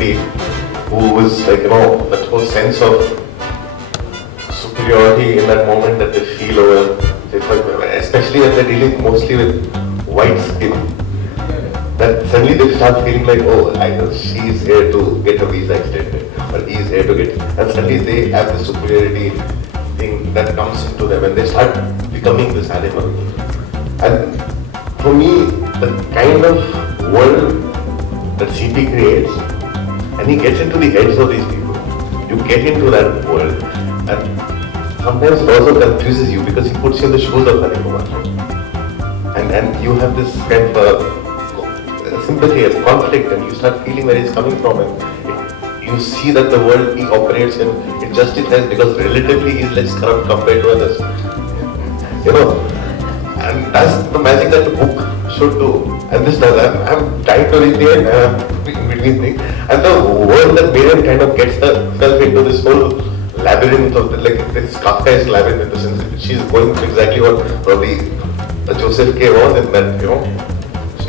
somebody who was like, that whole sense of superiority in that moment that they feel over, especially when they're dealing mostly with white skin, that suddenly they start feeling like, oh, she's here to get a visa extended, or he's here to get, and suddenly they have the superiority thing that comes into them, and they start becoming this animal. And for me, the kind of world that CP creates, and he gets into the heads of these people. You get into that world, and sometimes it also confuses you because he puts you in the shoes of Harikumar. And you have this kind of sympathy and conflict, and you start feeling where he's coming from, and you see that the world he operates in, it justifies because relatively he's less corrupt compared to others. And that's the magic that the book should do. And this does. I'm trying to read the end, in between things. And the world that made him kind of gets herself into this whole labyrinth of this Kafkaesque labyrinth, in the sense that she's going through exactly what probably Joseph K. was in that,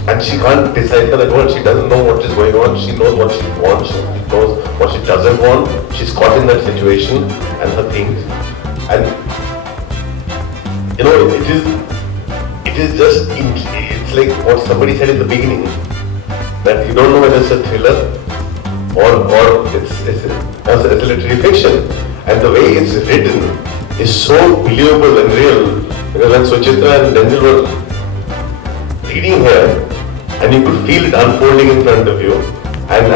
and she can't decipher that world. She doesn't know what is going on. She knows what she wants. She knows what she doesn't want. She's caught in that situation and her things. And it is just, it's like what somebody said in the beginning, that you don't know whether it's a thriller or it's a literary fiction. And the way it's written is so believable and real. Because when Suchitra and Denzel were reading here, and you could feel it unfolding in front of you, and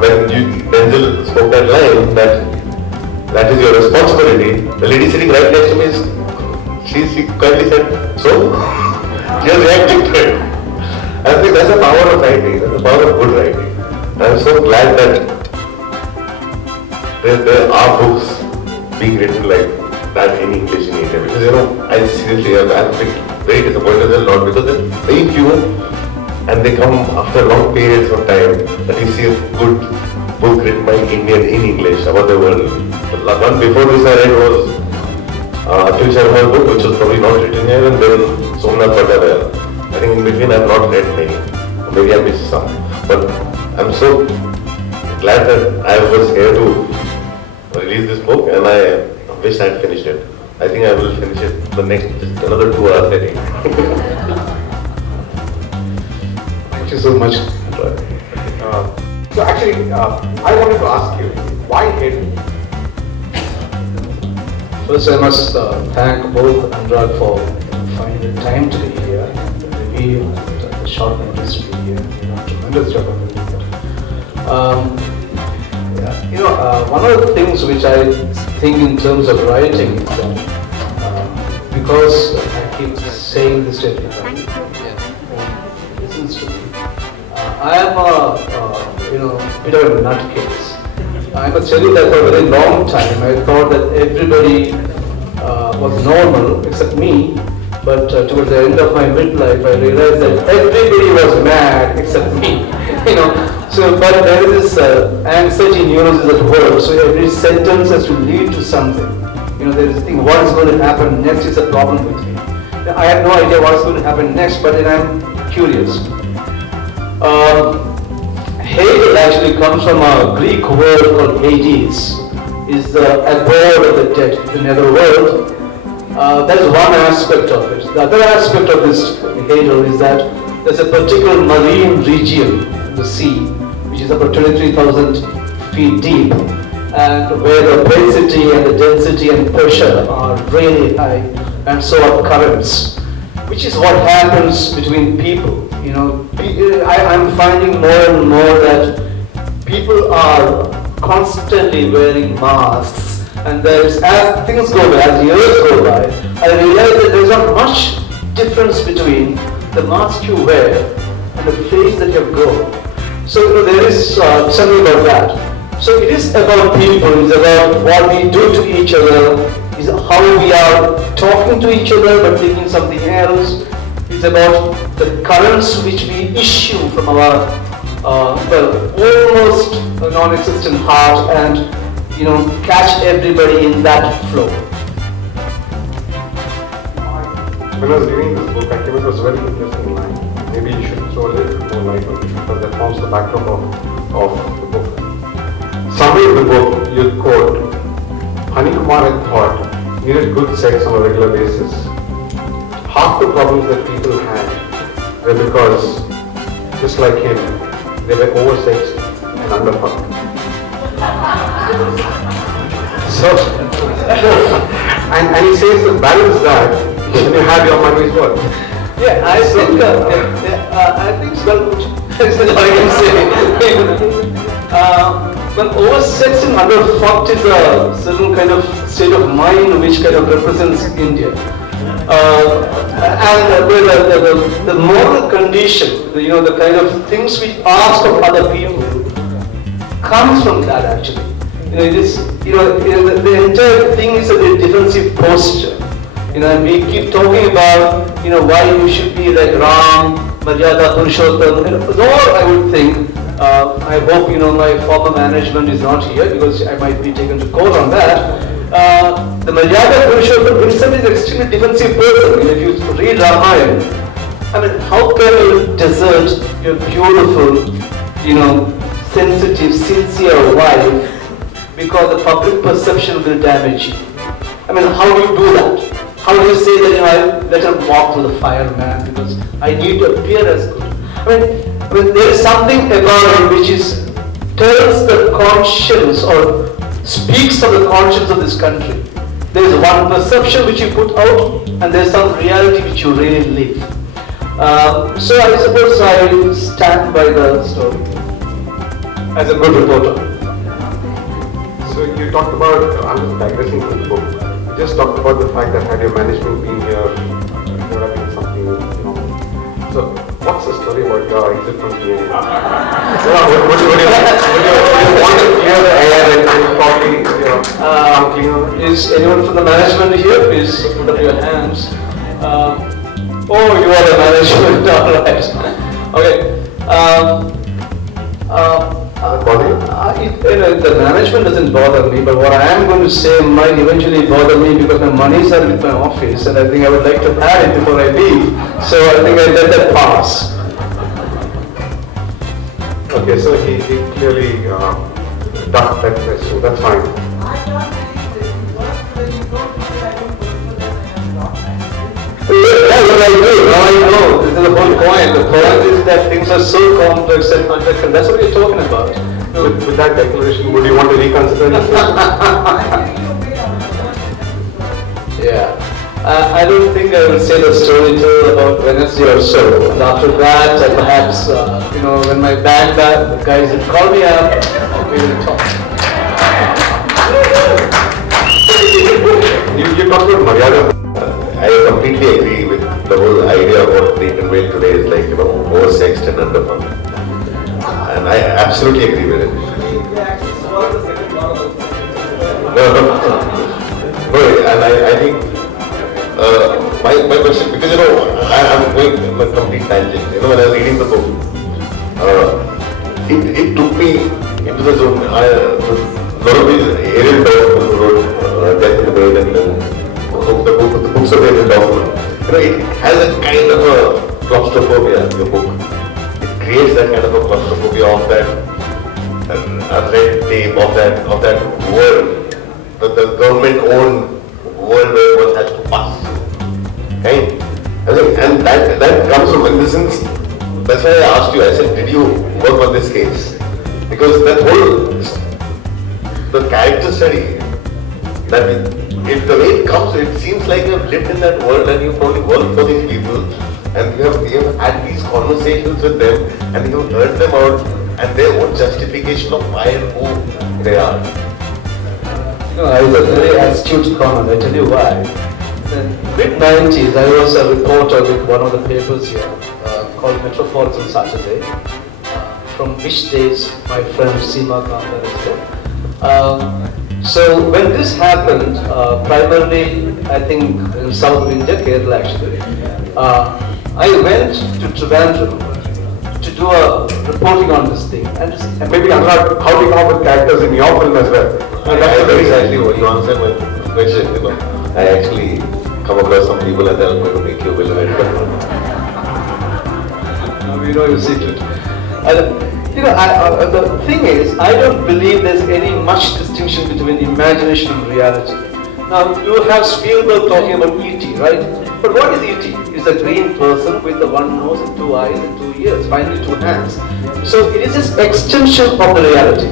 when Denzel spoke that line, that is your responsibility, the lady sitting right next to me, she quietly said, so? She was reacting to it. I think that's the power of writing, that's the power of good writing. I'm so glad that there are books being written like that in English in India, because I seriously am very disappointed a lot, because they're very few and they come after long periods of time that you see a good book written by Indian in English about the world. The one before this I read was Atul Sharma's book, which was probably not written here, and then Somnath Bhattacharya. I think in between I've not read many, maybe I missed some, but I'm so glad that I was here to release this book, and I wish I had finished it. I think I will finish it just another 2 hours I think. Thank you so much. So actually, I wanted to ask you, why HADAL? First, I must thank both Anurag for finding the time to be here. Maybe the short notice to be here. Tremendous job of doing that. One of the things which I think in terms of writing is that because I keep saying this to everybody, listens to me. I am a bit of a nutcase. I must tell you that for a very long time I thought that everybody was normal except me, but towards the end of my midlife I realized that everybody was mad except me. So but there is this anxiety neuroses at work, so every sentence has to lead to something. There is a thing, what is going to happen next is a problem with me. I have no idea what is going to happen next, but then I'm curious. HADAL actually comes from a Greek word called Hades. Is the abode of the dead, the netherworld. That is one aspect of it. The other aspect of this HADAL is that there's a particular marine region, the sea, which is about 23,000 feet deep, and where the density and the density and pressure are really high, and so are currents, which is what happens between people. I'm finding more and more that people are constantly wearing masks, and as things go by, as years go by, I realize that there's not much difference between the mask you wear and the face that you have grown. So there is something about that. So it is about people, it's about what we do to each other, is how we are talking to each other but thinking something else. It's about the currents which we issue from our almost non-existent heart, and catch everybody in that flow. When I was reading this book, I came across a very interesting line. Maybe you should throw a little bit more light on it, because that forms the backdrop of of the book. Somewhere in the book, you quote, Honey Kumar had thought needed good sex on a regular basis. Half the problems that people had were because, just like him, they were oversexed and underfucked. So, and he says to balance that, when you have your money's worth. Yeah, I think it's well put. That's all I can say. But oversexed and underfucked is a certain kind of state of mind which kind of represents India. And the moral condition, the kind of things we ask of other people comes from that actually. The entire thing is a very defensive posture. And we keep talking about, why you should be like Ram, Maryada, Purushottam, though I would think, I hope, my former management is not here because I might be taken to court on that. The Maryada Purushottam himself is an extremely defensive person. If you read Ramayana, how can you desert your beautiful, sensitive, sincere wife because the public perception will damage you? How do you do that? How do you say that, I let her walk through the fire, man, because I need to appear as good? There is something about it which tells the conscience or speaks of the conscience of this country. There is one perception which you put out and there is some reality which you really live. So I suppose I stand by the story as a good reporter. So you talked about, I'm just digressing from the book, you just talked about the fact that had your management been here, there would have been something, So what's the story about your exit from DNA? Would you want to clear the air and probably, come cleaner? Is anyone from the management here? Please put up your hands. Oh, you are the management, all right. Okay. The management doesn't bother me, but what I am going to say might eventually bother me because my monies are with my office and I think I would like to have it before I leave. So I think I let that pass. Okay, so he clearly ducked that question, that's fine. That's what I do. Now I know. This is the whole point. The point is that things are so complex and complex, and that's what we're talking about. With that declaration, would you want to reconsider this? Yeah. I don't think I will say the story till about Wednesday or so. And after that, perhaps, when my band the guys will call me up, we will talk. You talked about Maryada. I completely agree with the whole idea of what they conveyed today is like, oversexed and underfucked. And I absolutely agree with it. No, and I think my question, because I'm going on a complete tangent. When I was reading the book, it took me into the zone. A lot of these Ariel Dorfman who wrote Death in the Brain and the books of Ariel Dorfman. It has a kind of a claustrophobia, your book. It creates that kind of a claustrophobia of that red tape, of that world, the government-owned world where one has to pass through. Right? And that comes from, in the sense, that's why I asked you, I said, did you work on this case? Because that whole, the character study, if the way it comes, it seems like you've lived in that world and you've probably worked for these people and you have had these conversations with them and you've heard them out and their own justification of why and who they are. It's a very astute comment, I tell you why. In the mid-90s, I was a reporter with one of the papers here called Metropolitan Saturday, from which days my friend Seema Kanta is there. So when this happened, primarily I think in South India, Kerala actually, I went to Trivandrum to do a reporting on this thing. And maybe Anurag, how do you come up with characters in your film as well? That's exactly what you answered my question. I actually come across some people and they're going to make you a villain. We know your secret. The thing is, I don't believe there's any much distinction between imagination and reality. Now, you have Spielberg talking about E.T., right? But what is E.T.? It's a green person with the one nose and two eyes and 2 ears, finally 2 hands. So it is just extension of the reality.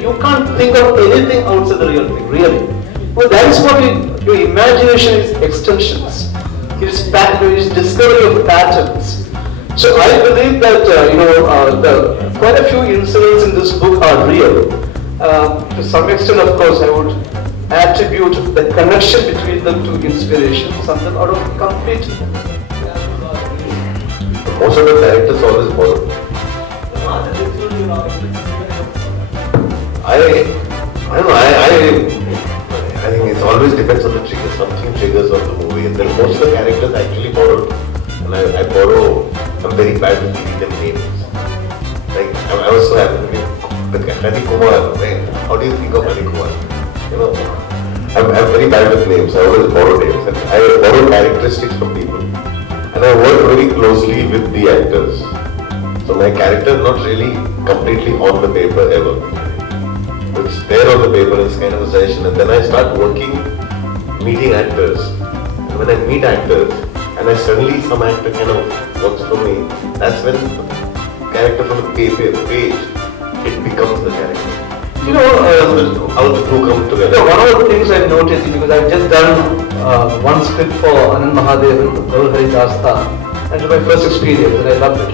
You can't think of anything outside the real thing, really. Well, that is what your imagination is extensions. It is discovery of patterns. So I believe that quite a few incidents in this book are real. To some extent, of course, I would attribute the connection between them to inspiration, something out of complete. Most of the characters always borrow. I don't know, I think it always depends on the trigger. Something triggers on the movie, and then most of the characters actually borrowed. And I borrow, I'm very bad with giving them names. Like, I was so happy with Hari Kumar. How do you think of Hari Kumar? I'm very bad with names. I always borrow names. And I borrow characteristics from people. And I work very closely with the actors. So my character is not really completely on the paper ever. It's there on the paper, it's kind of a suggestion. And then I start meeting actors. And when I meet actors, and suddenly some actor kind of works for me, that's when the character from the page, it becomes the character. How the two come together. One of the things I've noticed, because I've just done one script for Anand Mahadevan, Gaur Hari Dasta, and it was my first experience, and I loved it.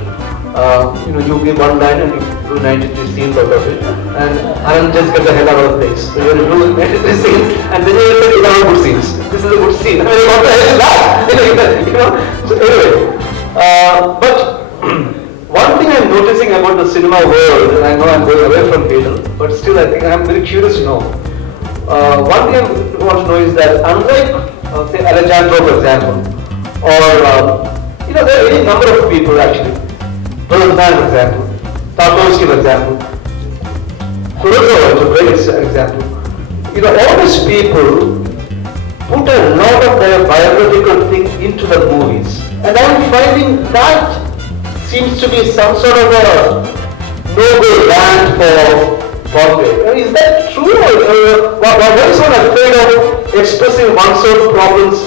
You give one line and you do 93 scenes out of it, and Anand just gets the hell out of the place. So you do 93 scenes, and then you get all good scenes. This is a good scene. I mean, what the hell is that? So anyway, but one thing I'm noticing about the cinema world, and I know I'm going away from HADAL, but still I think I'm very curious to know. One thing I want to know is that unlike, say, Alejandro, for example, or, there are any number of people actually, Surendran, for example, Tarkovsky, for example, Kurosawa, is a great example. All these people put a lot of their biographical thing into the movies. And I'm finding that seems to be some sort of a no-go land for corporate. Is that true? Why is one afraid of expressing one's own problems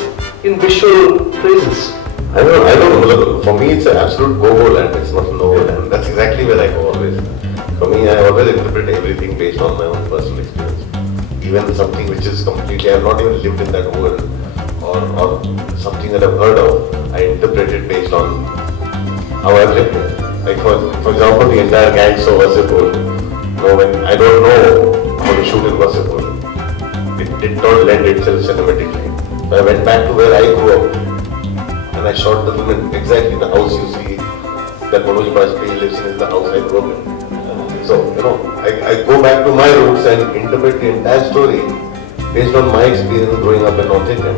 in visual phrases? I don't know. For me, it's an absolute go-go land. It's not no-go land. That's exactly where I go always. For me, I always interpret everything based on my own personal experience. Even something which is completely, I have not even lived in that world, or something that I've heard of, I interpret it based on how I've lived it. Like for example, the entire gang saw Wasipur. When I don't know how to shoot in Wasipur, it did not lend itself cinematically. So I went back to where I grew up, and I shot the film in exactly the house you see that Manoj Bajpayee lives in is the house I grew up in. So, I go back to my roots and interpret the entire story based on my experience growing up in North India.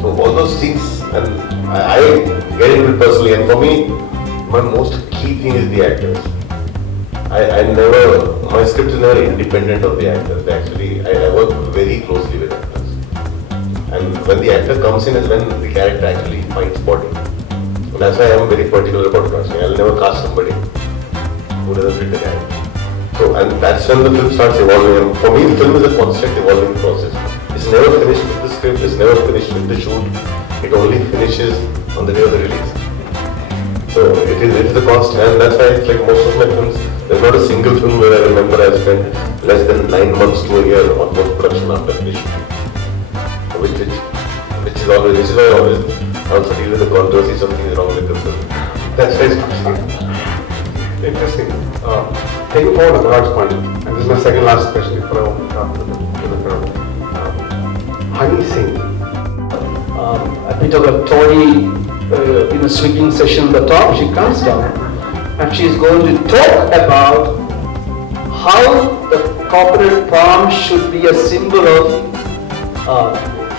So all those things, and I get into it personally, and for me, my most key thing is the actors. My script is never independent of the actors. I work very closely with actors. And when the actor comes in is when the character actually finds body. And that's why I am very particular about casting. I'll never cast somebody who doesn't fit the character. So, and that's when the film starts evolving. And for me, the film is a constant evolving process. It's never finished with the script, it's never finished with the shoot. It only finishes on the day of the release. So it is a constant, and that's why it's like most of my films, there's not a single film where I remember I spent less than 9 months to a year on post-production after finishing. Which is why I always also deal with the controversy, something is wrong with the film. That's why it's Interesting. Taking forward Anurag's point, and this is my second last question before I open it up to the crowd. Honey Singh. A bit of a Tory in a swinging session on the top, she comes down and she is going to talk about how the corporate palm should be a symbol of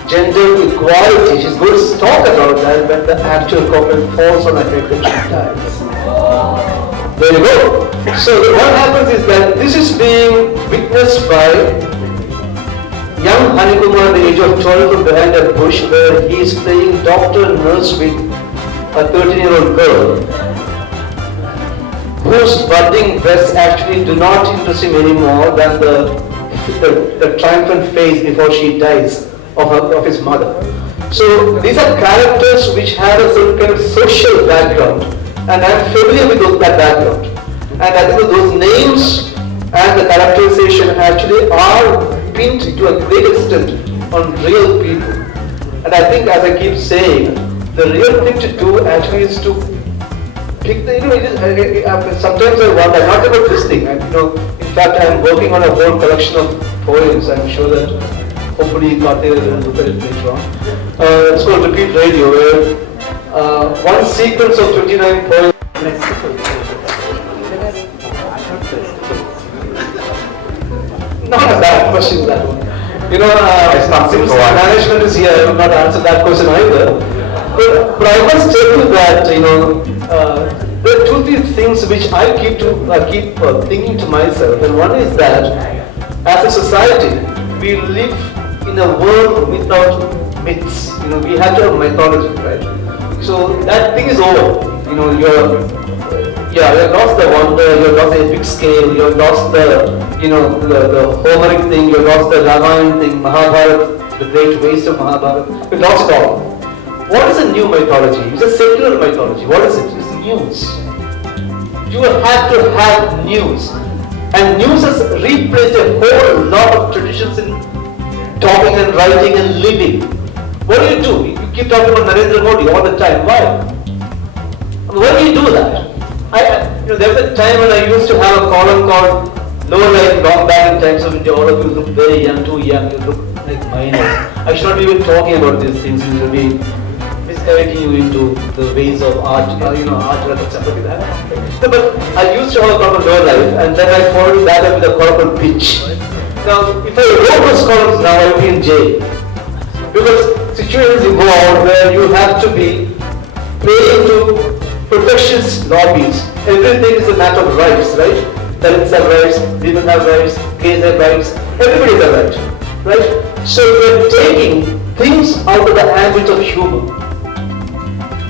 gender equality. She's going to talk about that when the actual corporate falls on her head and she dies. There you go. So what happens is that this is being witnessed by young Hanikumar at the age of 12 from behind a bush where he is playing doctor and nurse with a 13-year-old girl who whose budding breasts actually do not interest him anymore than the triumphant face before she dies of his mother. So these are characters which have a certain kind of social background, and I'm familiar with that background. And I think that those names and the characterization actually are pinned to a great extent on real people. And I think, as I keep saying, the real thing to do actually is to pick the, sometimes I wonder, not about this thing, in fact I'm working on a whole collection of poems. I'm sure that hopefully you got there and look at it later on. It's called Repeat Radio, where one sequence of 29 poems. Not a bad question, that one. Since management is here, I will not answer that question either. But I must tell you that, there are two, three things which I keep thinking to myself. And one is that, as a society, we live in a world without myths. We have to have mythology, right? So that thing is over. You've lost the wonder, you've lost the epic scale, you've lost the Homeric thing, you've lost the Ramayana thing, Mahabharata, the great waste of Mahabharata. You've lost it all. What is a new mythology? It's a secular mythology. What is it? It's news. You have to have news. And news has replaced a whole lot of traditions in talking and writing and living. What do? You keep talking about Narendra Modi all the time. Why? Why do you do that? There was a time when I used to have a column called Low Life, long back in times of India. All of you look very young, too young. You look like minors. I should not be even talking about these things. You should be misguiding you into the ways of art, art and stuff like that. But I used to have a column Low Life, and then I followed that up with a column called Pitch. Now, if I wrote those columns now, I would be in jail. Because situations evolve where you have to be playing to protectionist lobbies. Everything is a matter of rights, right? Dalits have rights, women have rights, gays have rights, everybody has a right, right? So we're taking things out of the ambit of humor,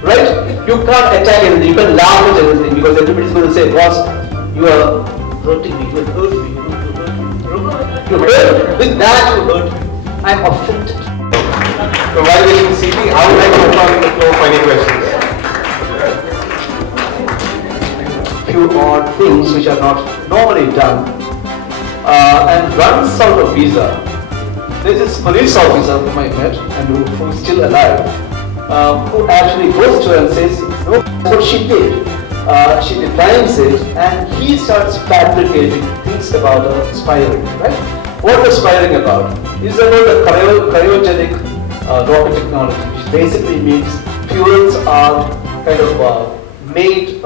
right? You can't attack anything, you can laugh at anything because everybody's going to say, boss, you are hurting me, you hurt me, you hurt. With that you hurt me. I'm offended. So while waiting to see me, I would like to open the floor for any questions. Few odd things which are not normally done, and runs out of visa. There's this police officer whom I met and who is still alive, who actually goes to her and says, no, that's what she did. She declines it, and he starts fabricating things about her aspiring, right? What aspiring about? It's about the cryogenic rocket technology, which basically means fuels are kind of made,